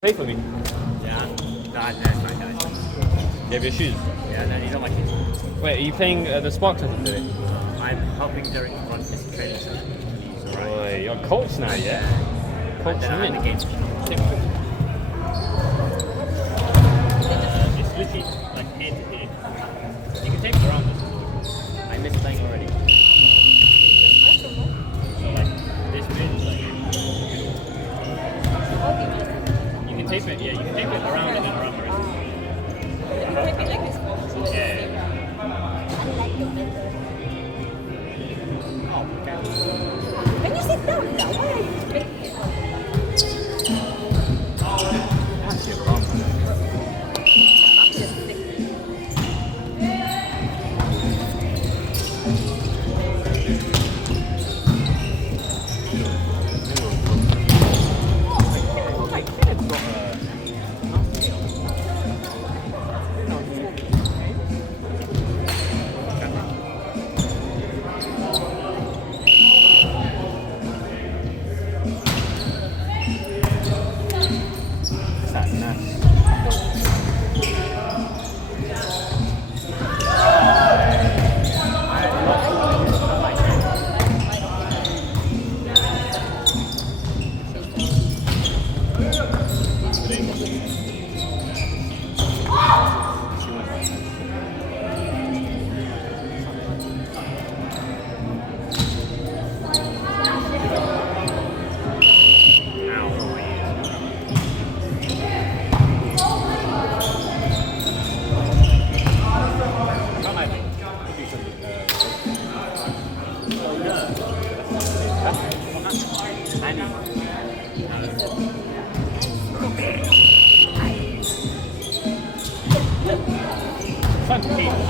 Pay for me. Yeah. No, it's fine, no, it's fine. You have your shoes. Yeah, no, these are my shoes. Wait, are you paying the Spark Center today? I'm helping during run this training session. It's alright. Boy, you're coach now, yeah? Coach And then I'm in the in. game session. It's literally like here to here. You can take it around this. I missed playing already. So like this bit is like you can tape it, yeah, you can tape it around and then around the rest. Yeah. Oh, okay. Can you sit down now? Why are you making it? That's your problem. That's nice.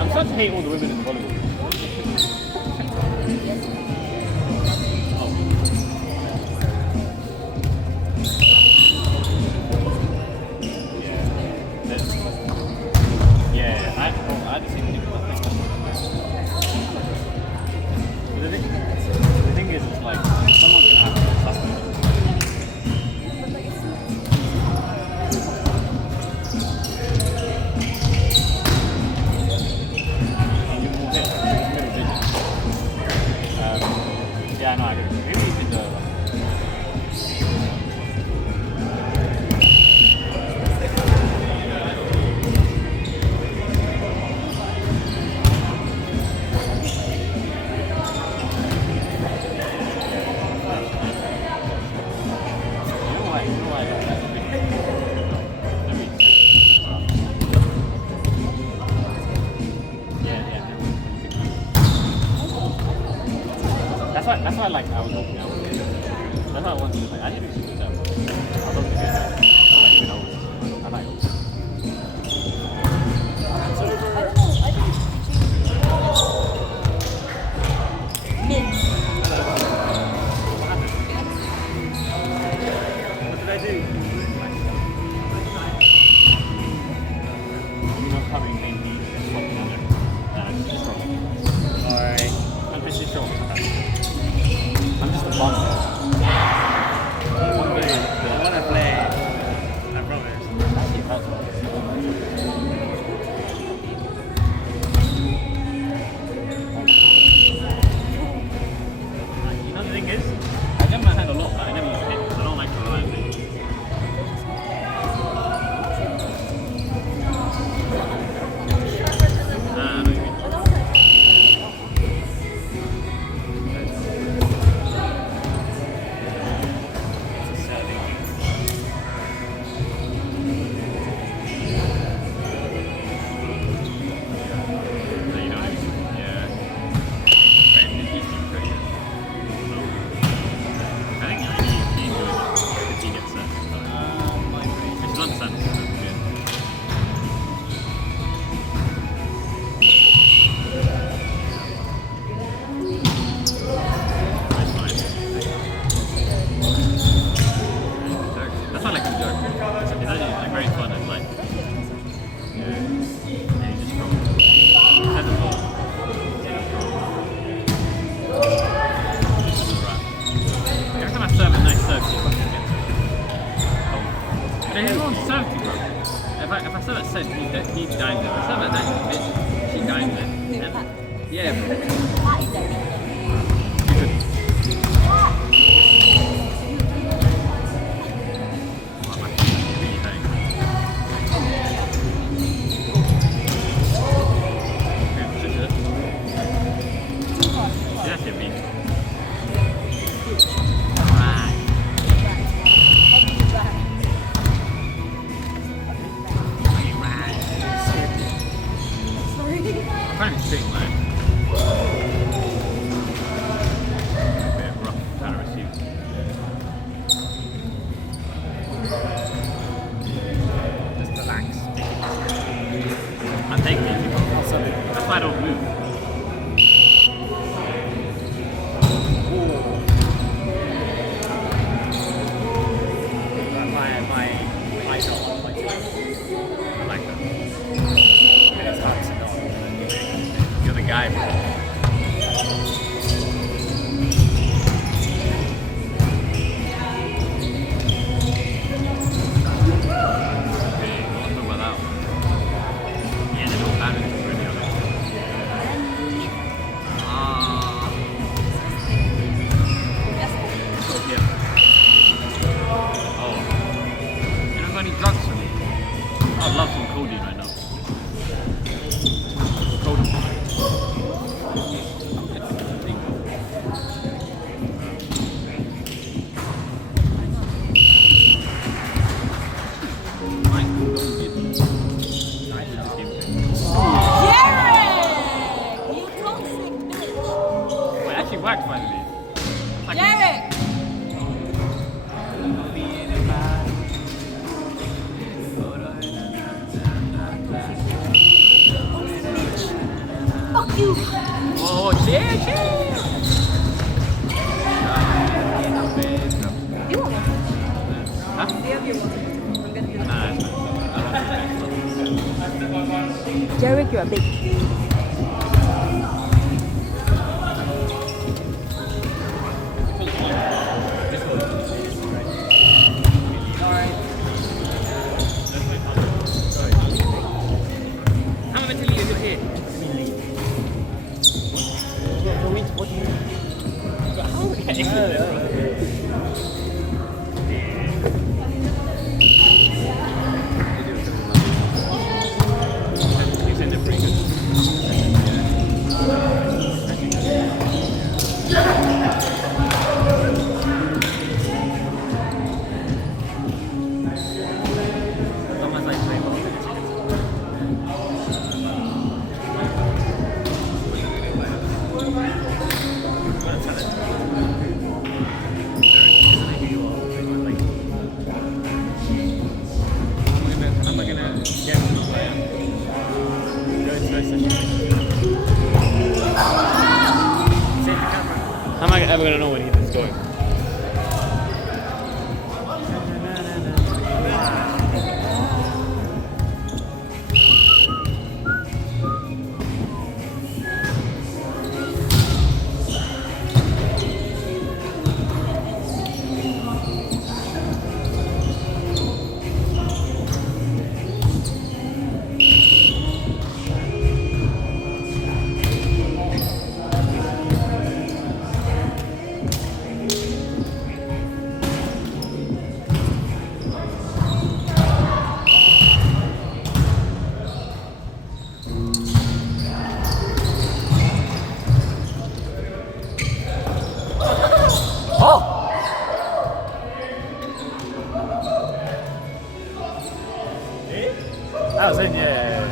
I'm starting to hate all the women in volleyball. Yeah, I had the same thing. The thing is, it's like someone's gonna have to trust me. Yeah, no, I agree. Maybe you should That's why I was hoping out. That's why I wanted to I didn't do that. I was hoping to do that. I like it. What did I do? You're not coming maybe swapping on there. Alright. I'm pretty sure. I'm just a bum. One day, I want to play. I promise. You know the thing is, I get my hand a lot, but I never use it because I don't like to rely on it. I know you mean. That's not like a joke. It's actually like very fun and like yeah, you just from every time I serve a nice serve, you fucking get to it. don't serve to, bro. If I serve at set, he dimes it. If I serve at that, bitch, she dimes it. And, yeah, bro. You could. Oh, my feet are really hurting. Okay, push it. Yeah, that's it, me. I'm trying to be straight line. A bit rough trying to receive. Just relax. I'm taking it. That's why I don't move. My idol, like, I like that. and it's hard to not. You're the guy, bro. Okay, what about that one? Yeah, there's no balance really on it. Yeah. Oh. You don't got any drugs for me? I'd love some codeine right now. Codeine. Jared! You toxic bitch. Wait, actually worked finally. Like, Jared! Fuck you! oh shit, shit! You want one? Huh? Do you have your water? I'm gonna do that. Nah, it's not. Jared, you're a bitch. How am I telling you you're here? What do you mean? How would I get into this, bro? He's in the pretty good. Someone's like playing ball. How am I gonna get from who I am? Go into a session. Save the camera. How am I ever gonna know when he's going? That was in, yeah.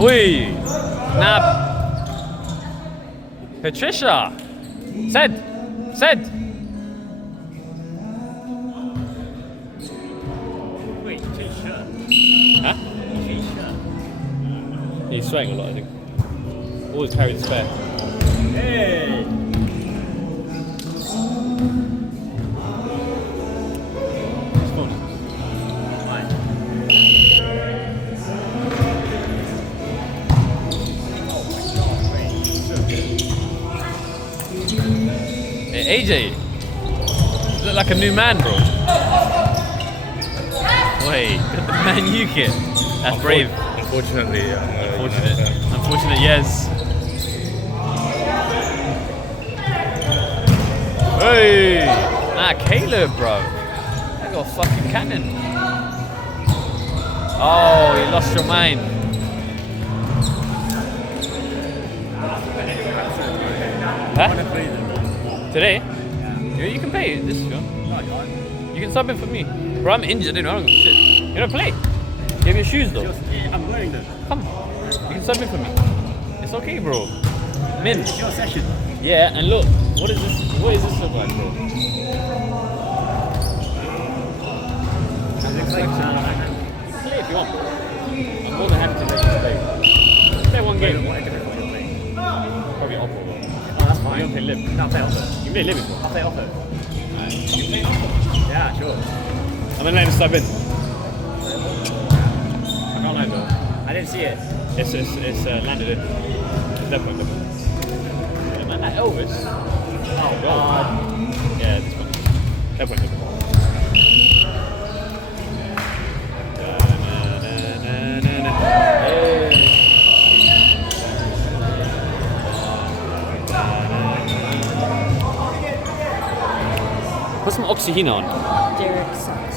Oi! Nah. Patricia! Said! Wait, change shirt. Huh? Change shirt. He's sweating a lot, I think. Always carried spare. Hey! His phone is Fine. AJ. You look like a new man, bro. Wait, got the Man U kit. That's brave. Unfortunately, Unfortunate, yes. Hey! Ah, Caleb, bro. I got a fucking cannon. Oh, you lost your mind. Huh? Today? Yeah, you can play this if you want. You can sub in for me. Bro, I'm injured, I don't give a shit. You don't play. You have your shoes though. I'm wearing them. Come. You can sub in for me. It's okay, bro. Min. It's your session. Yeah, and look, what is this? What is this look like, bro? Play if you want. I'm more than happy to let you play. Play one game. Probably Oppo, bro. Oh, that's fine. You don't play Lib. No, I'll play Oppo. You play Lib before. I'll play Oppo. You play Oppo? Yeah, sure. I'm gonna let him sub in. I can't lie though. I didn't see it. It's landed in. It's definitely. Yeah, man, that Elvis. Oh god. Yeah, this one. Definitely. Put some oxygen on. Derek sucks.